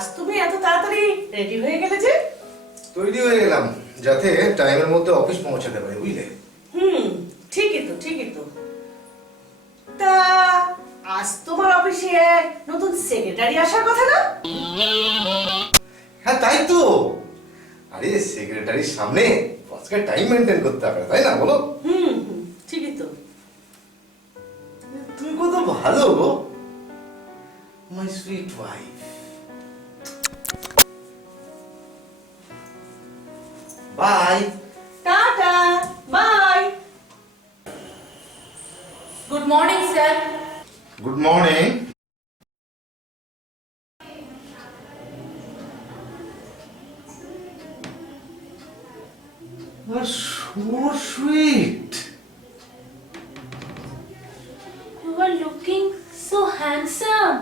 আজ তুমি এত তাড়াতাড়ি রেডি হয়ে গেলে যে? তৈরি হয়ে গেলাম যাতে টাইমের মধ্যে অফিস পৌঁছাতে পারি, বুঝলে? ঠিকই তো। তা আজ তোমার অফিসে নতুন সেক্রেটারি আসার কথা না? হ্যাঁ তাই তো। আরে সেক্রেটারির সামনে বসকে টাইম মেনটেন করতে হবে, তাই না বলো? ঠিকই তো। তুমি কত ভালো গো, my sweet wife. Bye. Tata, bye. Good morning, sir. Good morning. So sweet. You are looking so handsome.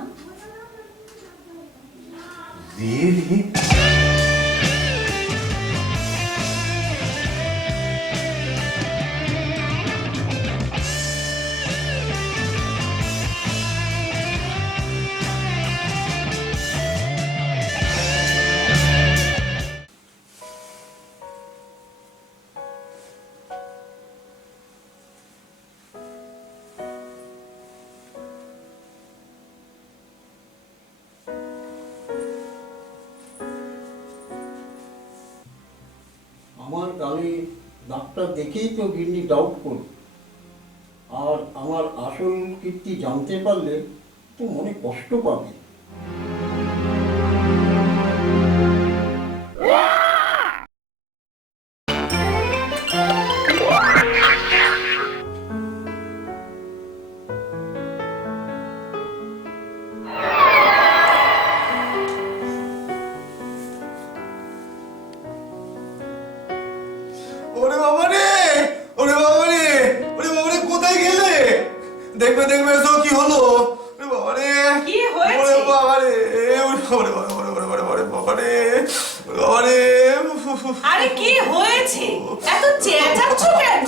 Really? আমার গালে ডাক্তার দেখেই তো গিন্নি ডাউট করি, আর আমার আসল কীর্তি জানতে পারলে তো মনে কষ্ট পাবে। ওরে বাবা রে, ওরে বাবা রে, ওরে বাবা রে, কোথায় গেলে? দেখবে দেখবে এসো কি হলো। ওরে বাবা রে, কি হয়েছে? ওরে বাবা রে, ওরে বাবা রে, ওরে বাবা রে, ওরে বাবা রে, ওরে বাবা রে। আরে কি হয়েছে? এত চেঁচাচ্ছ কেন?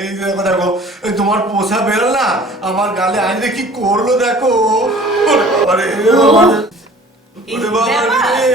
এই দেখো দেখো, এই তোমার পোষা বেরোল না, আমার গালে আইনে কি করলো দেখো। ওরে বাবা রে, ওরে বাবা রে, ওরে বাবা রে,